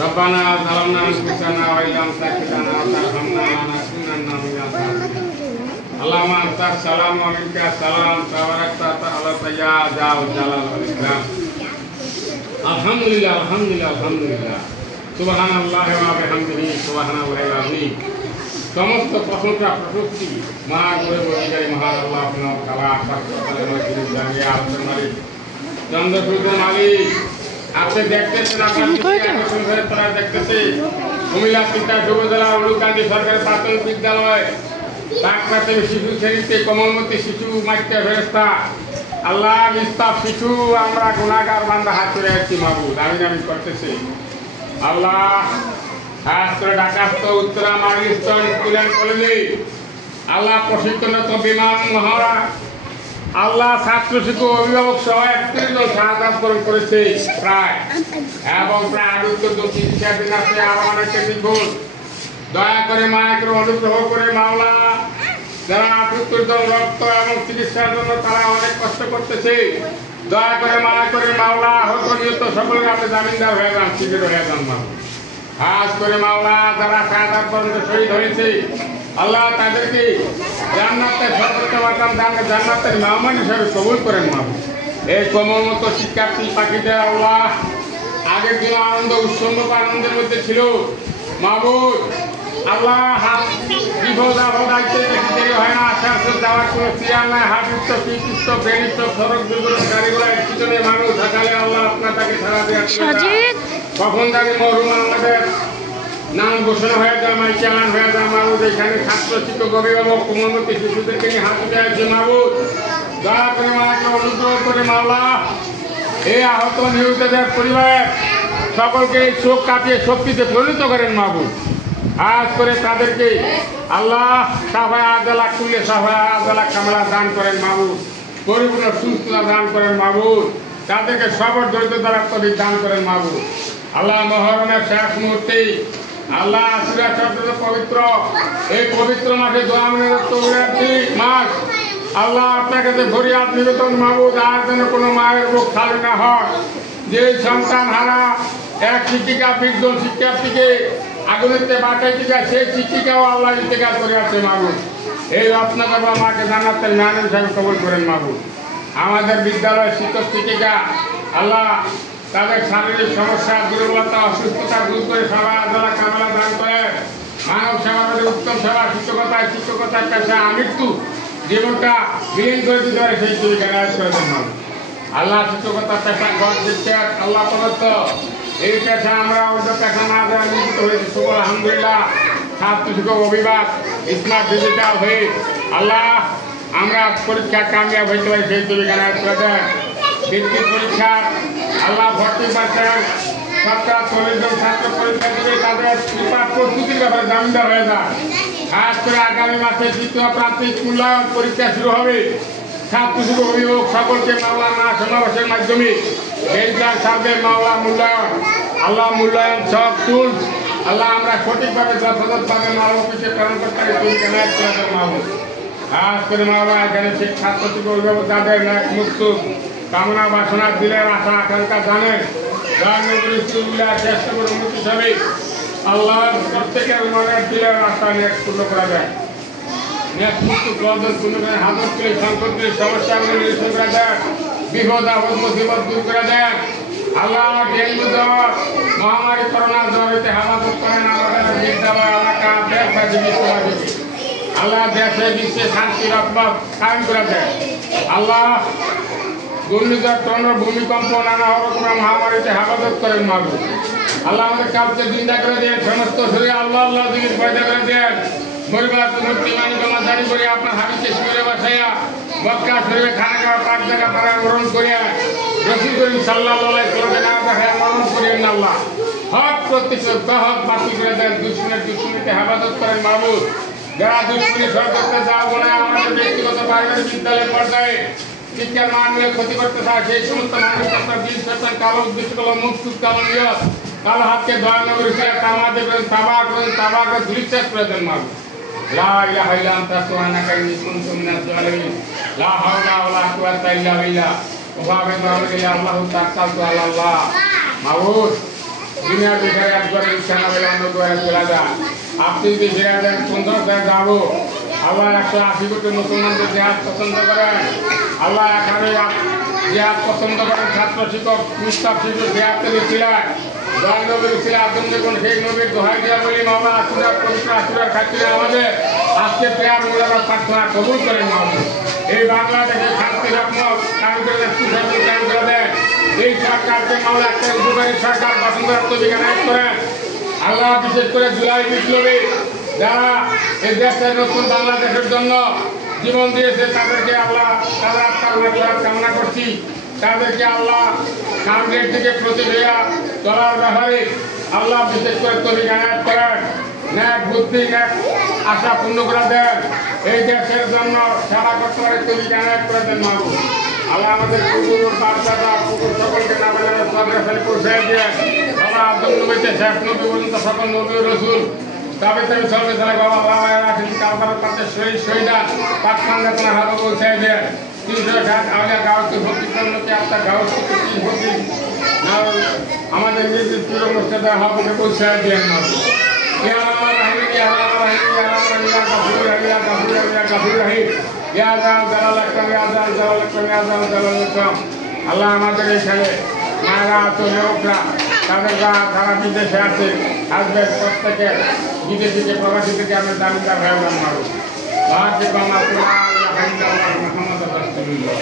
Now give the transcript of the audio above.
ربنا ظلمنا أنفسنا وإن لم تغفر لنا وترحمنا لنكونن من الخاسرين اللهم أنت السلام ومنك السلام تباركت وتعالى يا ذا الجلال والإكرام الحمد لله الحمد لله الحمد لله سبحان الله وبحمده سبحان الله العظيم সমস্ত প্রশংসা প্রশস্তি মহা করে বলিদারি মহান আল্লাহ তাআলা চন্দ্র সূর্য মালিক আপনি দেখতেছেন আপনারা দেখতেছে কুমিল্লা তিনটা উপজেলা উলুকান্দি সরকারি প্রাথমিক বিদ্যালয় প্রাক প্রাথমিক শিশু শ্রেণীতে কোমলমতি শিশু মাইক্যা ফেরেশতা আল্লাহ নিস্তাব শিশু আমরা গুনাহগার বান্দা হাত তুলে আসছি মাহবুব আমি করতেছি আল্লাহ খাস করে ঢাকাস্থ উত্তরা মার্গিস্টন স্কুল অ্যান্ড কলেজে আল্লাহ প্রশিক্ষণরত বিমান মহারা আল্লাহ ছাত্র শিক্ষক অভিভাবক সহ 31 জন শাহাদাত বরণ করেছে প্রায় এবং প্রায় আরো 14 চিকিৎসাধীন আছে আরো অনেকে নিখোঁজ দয়া করে মায়া করে অনুগ্রহ করে মাওলা যারা 78 জন রক্ত এবং চিকিৎসার জন্য তারা অনেক কষ্ট করতেছে দয়া করে মায়া করে মাওলা আহত নিহত সকলকে আপনি জামিনদার হয়ে যান শিবির হয়ে যান মাওলা খাস করে মাওলা যারা শাহাদাত বরণ শহীদ হয়েছে আল্লাহ তাদেরকে জান্নাতের সর্বোচ্চ মাকাম জান্নাতের মেহমান হিসেবে কবুল করেন মাহবুব এই কোমলমত শিক্ষার্থী পাখিদের আল্লাহ আগের দিন আনন্দ উৎসব আনন্দের মধ্যে ছিল মাহবুব আল্লাহ বিপদ আপদ আসতে বেশি দেরি হয় না আস্তে আস্তে যাওয়ার কোনো সিরিয়াল নাই হাটুষ্ট পিষ্ট ব্রেনিষ্ট সড়ক দুর্ঘটনাকারীগুলো অ্যাক্সিডেন্টে মানুষ থাকালে আল্লাহ আপনার তাকে ছাড়া দেওয়া কখন তাকে মরহুম আমাদের নাম ঘোষণা হয়ে যায় মাইচালান হয়ে যায় মাহবুব এখানে ছাত্র শিক্ষক অভিভাবক কোমলমতি শিশুদেরকে নিয়ে হাত উঠে আছে মাহবুব দয়া করে মাকে অনুগ্রহ করে মাওলা এই আহত নিহতদের পরিবারের সকলকে চোখ কাটিয়ে শক্তিতে পরিণত করেন মাহবুব আজ করে তাদেরকে আল্লাহ সাফায়া আদালা খুলে সাফায়া আদালা কামলা দান করেন মাহবুব পরিপূর্ণ সুস্থতা দান করেন মাহবুব তাদেরকে সবর দরিদ্র দ্বারা দান করেন মাহবুব আল্লাহ মহরমের শেষ মুহূর্তে আল্লাহ আশুরা চন্দ্র পবিত্র এই পবিত্র মাসে দোয়া মাস আল্লাহ আপনার কাছে ফরিয়াদ নিবেদন মাহবুব আর যেন কোনো মায়ের মুখ খালি না হয় যে সন্তান হারা এক শিক্ষিকা 20 জন শিক্ষার্থীকে আগুনেতে বাঁচাইতে যায় সেই শিক্ষিকাও আল্লাহ ইন্তেকাল করে আছে মাহবুব এই রত্নাকর মাকে জান্নাতের মেহমান হিসাবে কবুল করেন মাহবুব আমাদের বিদ্যালয়ের শিক্ষক শিক্ষিকা আল্লাহ তাদের শারীরিক সমস্যা দুর্বলতা অসুস্থতা দূর করে সভা আদালা কামলা দান করে মানব সেবার উত্তম সেবা শিক্ষকতার পেশা আমৃত্যু জীবনটা বিলীন করে দিতে পারে সেই জীবিকা করে দেন আল্লাহ শিক্ষকতার পেশা গড় দিচ্ছে আল্লাহ প্রদত্ত এই পেশা আমরা অন্য পেশা না দেওয়া নিয়োজিত হয়েছি শুভ আলহামদুলিল্লাহ ছাত্র শিক্ষক অভিভাবক স্মার্ট ডিজিটাল হয়ে আল্লাহ আমরা পরীক্ষা কামিয়াব হইতে পারি সেই জীবিকা করে দেন বৃত্তির পরীক্ষা আল্লাহ ভর্তি পাচ্ছেন সরকার 40 জন ছাত্র পরীক্ষা দিবে তাদের প্রস্তুতির ব্যাপারে জামিনদার হয়ে যায় খাস করে আগামী মাসে দ্বিতীয় প্রান্তিক মূল্যায়ন পরীক্ষা শুরু হবে ছাত্র শিক্ষক অভিভাবক সকলকে মাওলা না সমাবেশের মাধ্যমে মেডিকেল সার্ভে মাওলা মূল্যায়ন আল্লাহ মূল্যায়ন সব টুলস আল্লাহ আমরা সঠিকভাবে যথাযথভাবে মাওলা অফিসে প্রেরণ করতে পারি খাস করে মাওলা এখানে ছাত্র শিক্ষক অভিভাবক যাদের মুক্ত কামনা বাসনা দিলের আশা আকাঙ্ক্ষা জানেন চেষ্টা করে উন্নতি হিসাবে আল্লাহ প্রত্যেকের মনের দিলের আশা পূর্ণ করা যায় হাজত করে সংকট করে সমস্যাগুলো নিরসন করা যায় বিপদ আপদ মুসিবত দূর করা যায় আল্লাহ ডেঙ্গু জ্বর মহামারী করোনা জ্বর হইতে হেফাজত করেন আমাদের বিদ্যালয় এলাকা দেশবাসী বিশ্ববাসী আল্লাহ দেশে বিশ্বে শান্তি রক্ষা কায়েম করা যায় আল্লাহ ঘূর্ণিঝড় টন্ডা ভূমিকম্প নানা রকমের মহামারীতে হেফাজত করেন মাহবুব আল্লাহ আমাদের কাউকে জিন্দা করে দেন সমস্ত শরীরে আল্লাহ আল্লাহ দিকে পয়দা করে দেন পরিবার মূর্তি মানি জমা জারি করে আপনার হাবিকে শিবিরে বসাইয়া মক্কা শরীরে খানা খাওয়া পাক জায়গা তারা গ্রহণ করিয়া রসুল করিম সাল্লাল্লাহু আলাইহি ওয়াসাল্লাম গ্রহণ করিয়েন আল্লাহ হক প্রতিশোধ হক বাতিল করে দেন দুশ্মনীতে হেফাজত করেন মাহবুব যারা দুশ্মনী সরকারকে যাও বলে আমাদের ব্যক্তিগত পারিবারিক বিদ্যালয় পর্যায়ে শিক্ষার মান নিয়ে ক্ষতি করতে চায় সেই সমস্ত মানুষ আপনার দিন শয়তান কালো উদ্দেশ্য কালো মুখ কালো নিয়ত কালো হাতকে দয়া নগরী তামাদে করেন তাবাক ধুলিচ্ছাস করে দেন মানুষ লা ইলাহা ইল্লা আনতা সুবহানাকা ইন্নী কুনতু মিনাজ জালিমিন লা হাওলা ওয়ালা কুওয়াতা ইল্লা বিল্লাহ ওয়াফাবে বারাকাল্লাহু আল্লাহু তাআলা আল্লাহ মাবুদ দুনিয়ার বিষয়ে একবার ইচ্ছা না হলে অন্য দুয়ারে চলে যান আপনি যদি ফিরে দেন সুন্দর করে যাবো আল্লাহ 180 কোটি মুসলমানদের জিহাদ পছন্দ করেন আল্লাহ এখানে জিহাদ পছন্দ করেন ছাত্র শিক্ষক মুস্তাফ শিশু জিহাদ করেছিলেন দয়াল নবীর ছিল আদম যখন সেই নবীর দোহাই দিয়া বলি মামা আশুরার পবিত্র আশুরার খাতিরে আমাদের আজকে প্রেয়ার মোলানা প্রার্থনা কবুল করেন মাহবুব এই বাংলাদেশে শান্তি রকম কারিগরের সুশাসন কায়েম করে দেন এই সরকারকে মামলা একটা উপকারী সরকার গঠন করার তৌফিক এনায়েত করেন আল্লাহ বিশেষ করে জুলাই বিপ্লবী যারা এই দেশের নতুন বাংলাদেশের জন্য জীবন দিয়েছে তাদেরকে আল্লাহ তাদের আত্মার কামনা করছি তাদেরকে আল্লাহ সামনের দিকে প্রতিক্রিয়া চলার ব্যাপারে আল্লাহ বিশেষ করে তৌফিক এনায়েত করেন ন্যাক বুদ্ধি ন্যাক আশা পূর্ণ করে দেন এই দেশের জন্য সেবা করতে পারে তৌফিক এনায়েত করে দেন মাহবুব আল্লাহ আমাদের কুকুর বাচ্চারা কুকুর সকলকে না বলে সদরে ফেলে পৌঁছে দিয়ে বাবা আদম নবীতে শেষ নবী পর্যন্ত সকল নবী রসুল তবে তুমি চলবে চলে বাবা বাবা রাখেন কালকার কাছে শহীদা পাকিস্তান আপনার হাতে পৌঁছে দিয়ে 360 আলিয়া গাঁওকে ভর্তি করলোকে আপনার গাঁও থেকে 3 ভর্তি আমাদের নিজের পুরো মোর্চাদা হাবুকে পৌঁছে দিয়ে ইয়া আল্লাহ রাহিম ইয়া আল্লাহ রাহিম ইয়া আল্লাহ রাহিম ইয়া গাফুর ইয়া গাফুর ইয়া গাফুর রাহিম ইয়া জালাল আকরাম ইয়া জালাল আকরাম ইয়া জালাল আকরাম আল্লাহ আমাদের এখানে মায়েরা তো লোকরা তাদের তারা বিদেশে আছে আসবে প্রত্যেকে বিদেশি যে প্রবাসী থেকে আমরা দামিদার ভাই মারব মোহাম্মদ রাসূলুল্লাহ